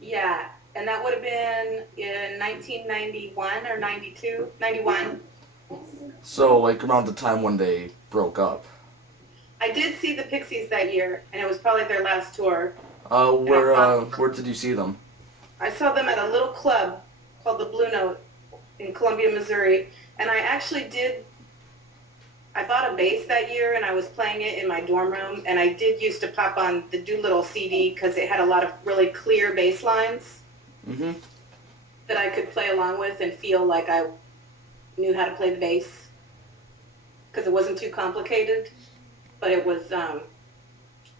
Yeah, and that would have been in 1991 or 92, 91. So like around the time when they broke up. I did see the Pixies that year, and it was probably their last tour. And Where did you see them? I saw them at a little club called the Blue Note in Columbia, Missouri. And I actually did, I bought a bass that year and I was playing it in my dorm room. And I did used to pop on the Doolittle CD because it had a lot of really clear bass lines Mm-hmm. that I could play along with and feel like I knew how to play the bass because it wasn't too complicated, but it was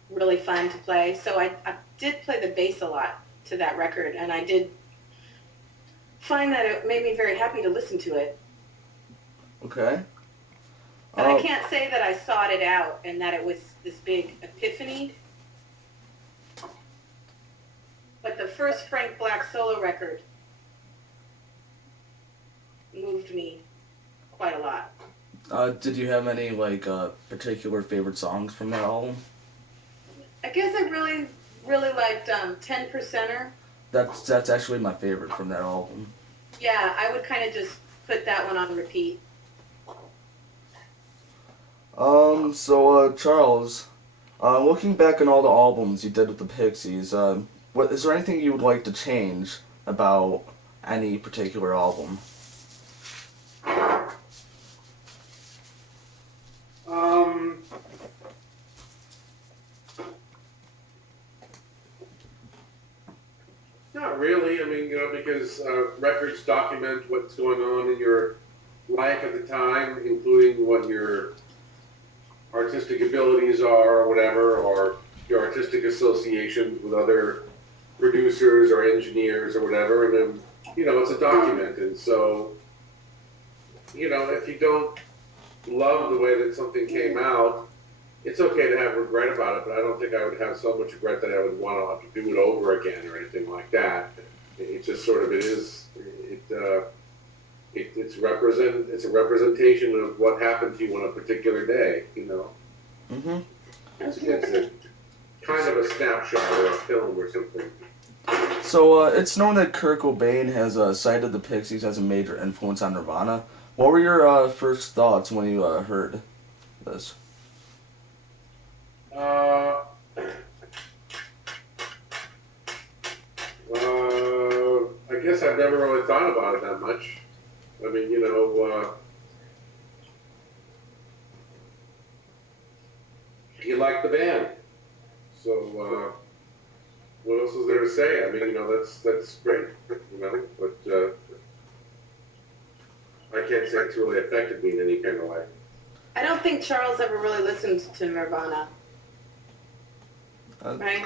really fun to play. So I did play the bass a lot to that record, and I did find that it made me very happy to listen to it. Okay. And I Uh, can't say that I sought it out and that it was this big epiphany, but the first Frank Black solo record moved me quite a lot. did you have any like particular favorite songs from that album? I guess I really liked 10 Percenter. That's actually my favorite from that album. Yeah, I would kind of just put that one on repeat. Charles, looking back on all the albums you did with the Pixies, what is there anything you would like to change about any particular album? Um, Not really. I mean, because records document what's going on in your life at the time, including what your artistic abilities are, or whatever, or your artistic associations with other producers or engineers or whatever. And then, it's a document. And so, if you don't love the way that something came out, it's okay to have regret about it, but I don't think I would have so much regret that I would want to have to do it over again or anything like that. It just sort of it's a representation of what happened to you on a particular day. Mm-hmm. It's a kind of a snapshot or a film or something. It's known that Kurt Cobain has cited the Pixies as a major influence on Nirvana. What were your first thoughts when you heard this? Uh, I guess I've never really thought about it that much. I mean, he liked the band. So, what else is there to say? I mean, that's great, but I can't say it's really affected me in any kind of way. I don't think Charles ever really listened to Nirvana, Uh, right?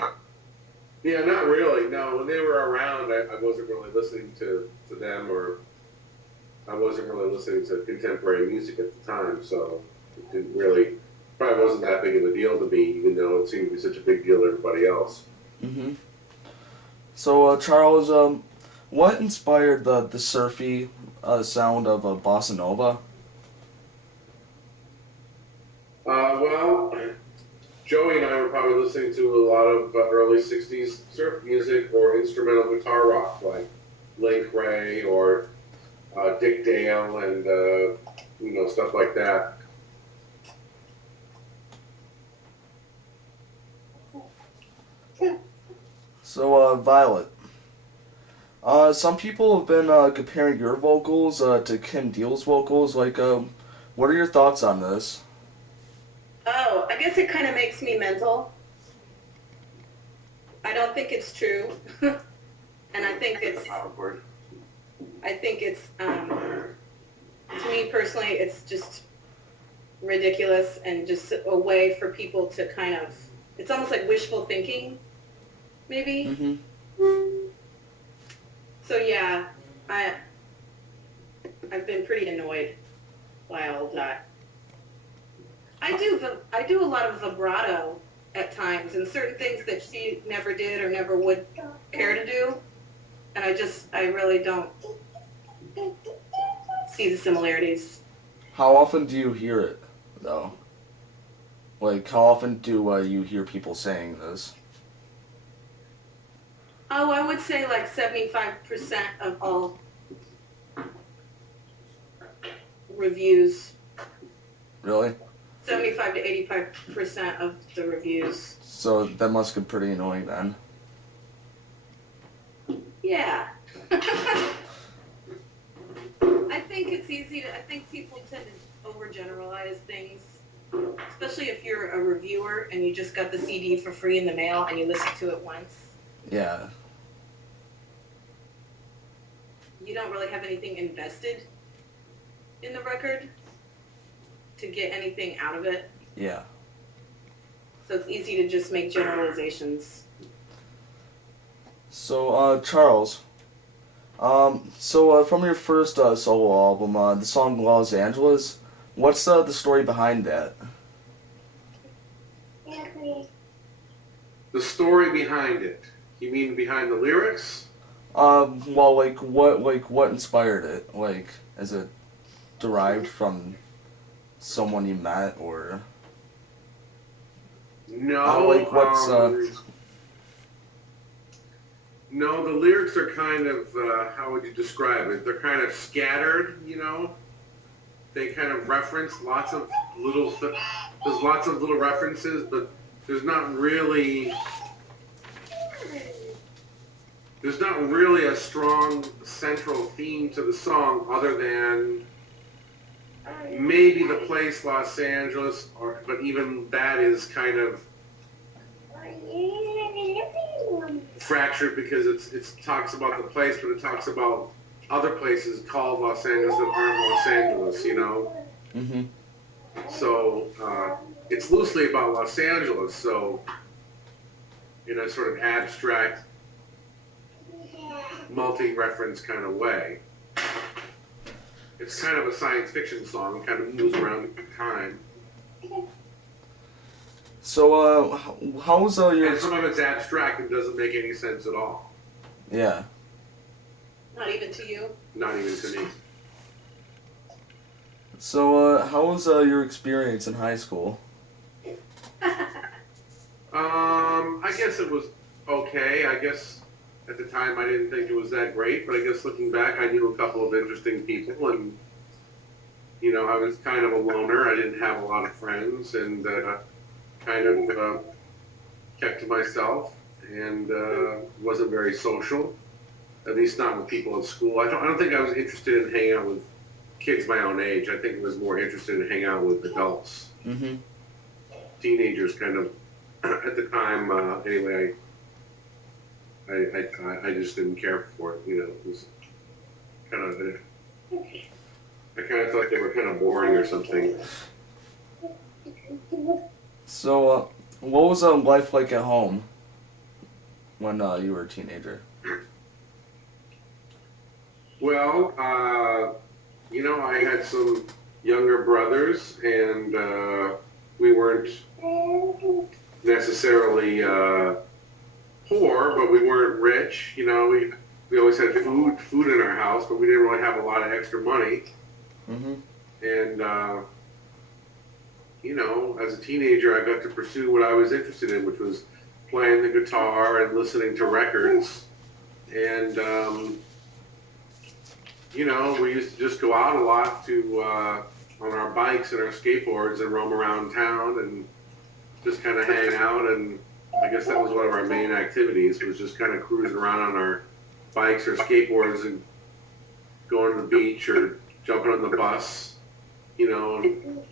Yeah, not really. No, when they were around, I wasn't really listening to them, or I wasn't really listening to contemporary music at the time, so it didn't really, probably wasn't that big of a deal to me, even though it seemed to be such a big deal to everybody else. mm-hmm. Charles, what inspired the surfy sound of bossa nova? Well, Joey and I were probably listening to a lot of early 60s surf music or instrumental guitar rock, like Link Ray or Dick Dale and, stuff like that. Violet. Some people have been comparing your vocals to Kim Deal's vocals. What are your thoughts on this? Oh, I guess it kind of makes me mental. I don't think it's true. And I think it's, to me personally, it's just ridiculous and just a way for people to kind of, it's almost like wishful thinking, maybe. Mm-hmm. So yeah, I, I've been pretty annoyed by all of that. I do a lot of vibrato at times, and certain things that she never did or never would care to do, and I really don't see the similarities. How often do you hear it, though? How often do you hear people saying this? Oh, I would say like 75% of all reviews, Really? 75 to 85% of the reviews. So that must get pretty annoying then. Yeah. I think it's easy to, I think people tend to overgeneralize things, especially if you're a reviewer and you just got the CD for free in the mail and you listen to it once. Yeah. You don't really have anything invested in the record to get anything out of it. Yeah. So it's easy to just make generalizations. So, Charles, from your first solo album, the song Los Angeles, what's the story behind that? The story behind it. You mean behind the lyrics? Well, what inspired it? Like, is it derived from someone you met, or? No. What's, No, the lyrics are kind of, how would you describe it? They're kind of scattered, you know? They kind of reference lots of little, there's lots of little references, but there's not really a strong central theme to the song other than maybe the place Los Angeles, but even that is kind of fractured because it talks about the place, but it talks about other places called Los Angeles that aren't Los Angeles, you know? Mm-hmm. So it's loosely about Los Angeles, so in a sort of abstract, multi-reference kind of way. It's kind of a science fiction song, kind of moves around time. So, how's your... And some of it's abstract and doesn't make any sense at all. Yeah. Not even to you? Not even to me. So, how was your experience in high school? I guess it was okay. I guess at the time I didn't think it was that great, but I guess looking back, I knew a couple of interesting people, and you know, I was kind of a loner. I didn't have a lot of friends, and kind of kept to myself, and wasn't very social. At least not with people at school. I don't think I was interested in hanging out with kids my own age. I think I was more interested in hanging out with adults. Mm-hmm. Teenagers kind of, at the time, anyway, I just didn't care for it, you know. It was kind of, I kind of thought they were kind of boring or something. So, what was life like at home when you were a teenager? Well, you know, I had some younger brothers, and we weren't necessarily poor, but we weren't rich. You know, we always had food in our house, but we didn't really have a lot of extra money. Mm-hmm. And you know, as a teenager, I got to pursue what I was interested in, which was playing the guitar and listening to records. And you know, we used to just go out a lot to on our bikes and our skateboards and roam around town and just kind of hang out. And I guess that was one of our main activities, was just kind of cruising around on our bikes or skateboards and going to the beach or jumping on the bus, you know, and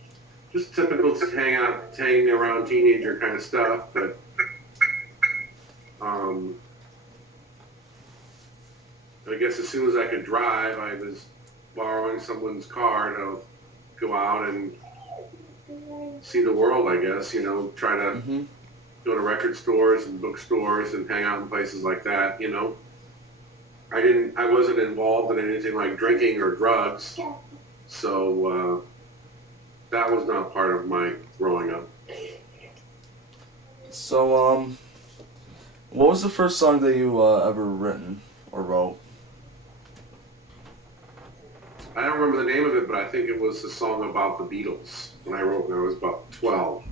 just typical hanging around teenager kind of stuff. But I guess as soon as I could drive, I was borrowing someone's car to go out and see the world, I guess, you know, try to Mm-hmm. go to record stores and bookstores and hang out in places like that, you know. I wasn't involved in anything like drinking or drugs, so that was not part of my growing up. So, what was the first song that you ever written or wrote? I don't remember the name of it, but I think it was a song about the Beatles when I wrote when I was about 12.